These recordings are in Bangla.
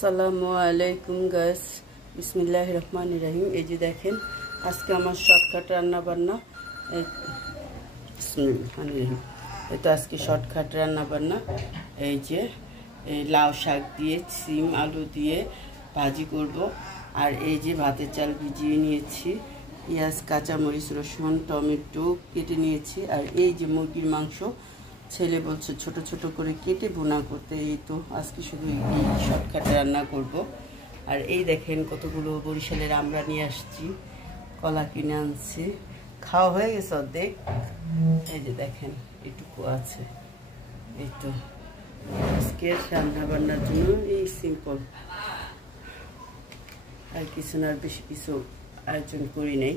আসসালামু আলাইকুম গাইস, বিসমিল্লাহির রহমানির রহিম। এই যে দেখেন আজকে আমার শর্টকাট রান্না বান্না। এই তো আজকে শর্টকাট রান্না বান্না। এই যে লাউ শাক দিয়ে সিম আলু দিয়ে ভাজি করব। আর এই যে ভাতের চাল ভিজিয়ে নিয়েছি, পেঁয়াজ কাঁচামরিচ রসুন টমেটো কেটে নিয়েছি। আর এই যে মুরগির মাংস ছেলে বলছে ছোট ছোট করে কেটে ভুনা করতে। এই তো আজকে শুধু এই শর্টকাটে রান্না করব। আর এই দেখেন কতগুলো বরিশালের আমরা নিয়ে আসছি, কলা কিনে আনছি, খাওয়া হয়ে গেছে অর্ধেক। এই যে দেখেন এটুকু আছে। এই তো আজকে রান্না বান্নার জন্য এই সিম্পল, আর কিছু না, আর বেশি কিছু আয়োজন করি নাই,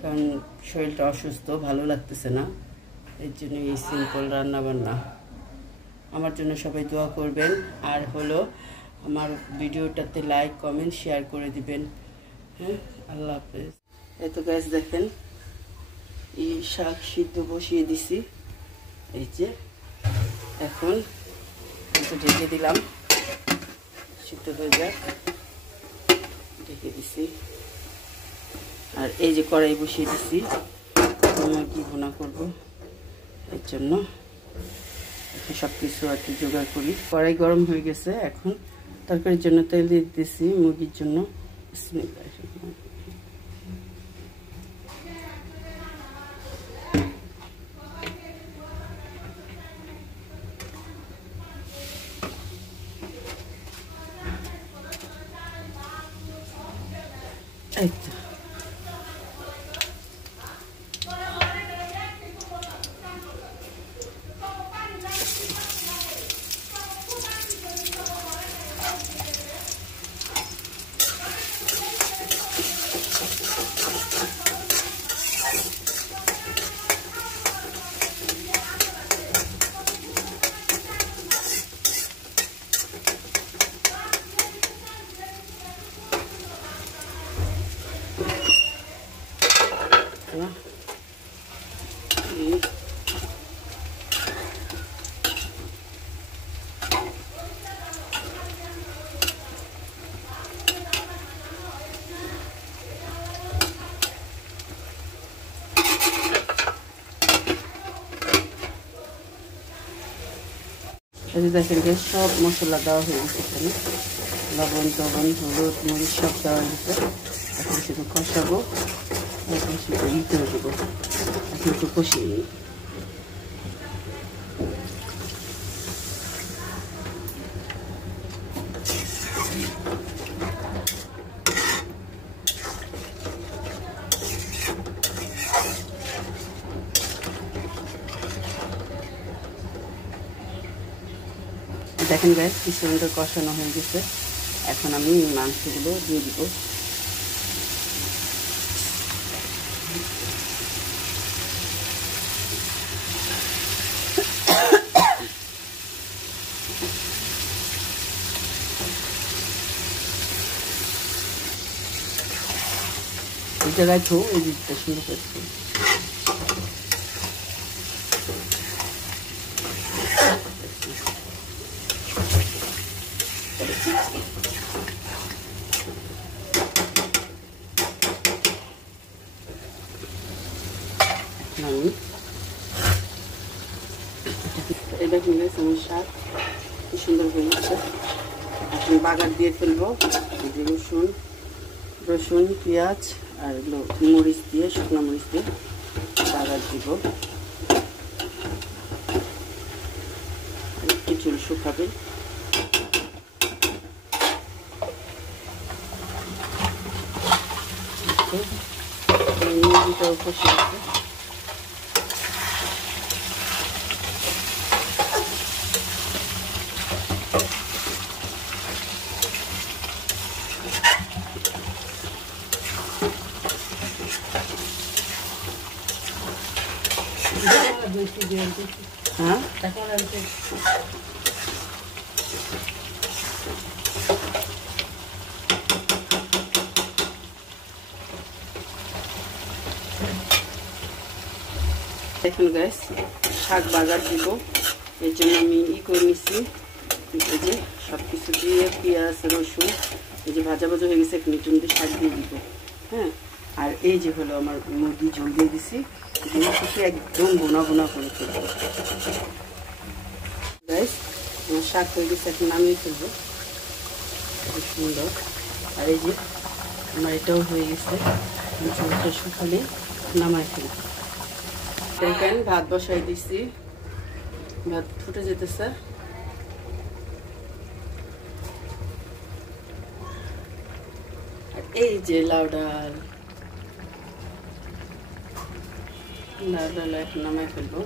কারণ শরীরটা অসুস্থ, ভালো লাগতেছে না। এর জন্য এই সিম্পল রান্না বান্না। আমার জন্য সবাই দোয়া করবেন, আর হলো আমার ভিডিওটাতে লাইক কমেন্ট শেয়ার করে দিবেন। হ্যাঁ, আল্লাহ হাফেজ। এই তো গ্যাস দেখেন এই শাক সিদ্ধ বসিয়ে দিছি। এই যে এখন একটু ঢেকে দিলাম, সিদ্ধ হয়ে যাক, ঢেকে দিছি। আর এই যে কড়াই বসিয়ে দিছি, মুরগি ভুনা করবো। এর জন্য এখন সব কিছু আর কি জোগাড় করি। কড়াই গরম হয়ে গেছে, এখন তরকারির জন্য তেল দিয়ে দিতেছি, মুরগির জন্য। এই তো দেখেন যে সব মশলা দেওয়া হয়ে গেছে, এখানে লবণ টবণ হলুদ মরিচ সব দেওয়া হয়েছে। এখন শুধু কষাবো, এখন শুধু ইতে দেবো, এখন একটু কষিয়ে নিই। দেখেন গাইস কি সুন্দর কষানো হয়ে গেছে। এখন আমি মাংসগুলো দিয়ে দিব। এই জায়গায় তো এই দিকটা সুন্দর করছে। এটা কিনে আমার শাক কি সুন্দর হয়ে গেছে। এখন বাগার দিয়ে ফেলবো। রসুন পেঁয়াজ আর মরিচ দিয়ে, শুকনো মরিচ দিয়ে বাগার দিব। একটু চুল শুকাবে। মুরগিটাও কষে আছে। হ্যাঁ, এখন গাইস শাক বাগার দিব। এর জন্য আমি করে নিচ্ছি, এই যে সব কিছু দিয়ে পেঁয়াজ রসুন এই যে ভাজা ভাজা হয়ে গেছে, এক মিনিটের মধ্যে শাক দিয়ে দিব। হ্যাঁ, আর এই যে হলো আমার মুরগি ঝোল দিয়ে দিছি, জিনিসটাকে একদম বোনা বোনা করে ফেলবো। গাইস, আমার শাক হয়ে গেছে, এখন নামিয়ে ফেলবো। খুব সুন্দর। আর এই যে আমার এটাও হয়ে গেছে, ঝোলটা শুকালে নামাই ফেলবো। দেখেন ভাত বসাই দিছি, ভাত ফুটে যেতেছে। আর এই যে লাউ ডাল এখন নামাই ফেলবো।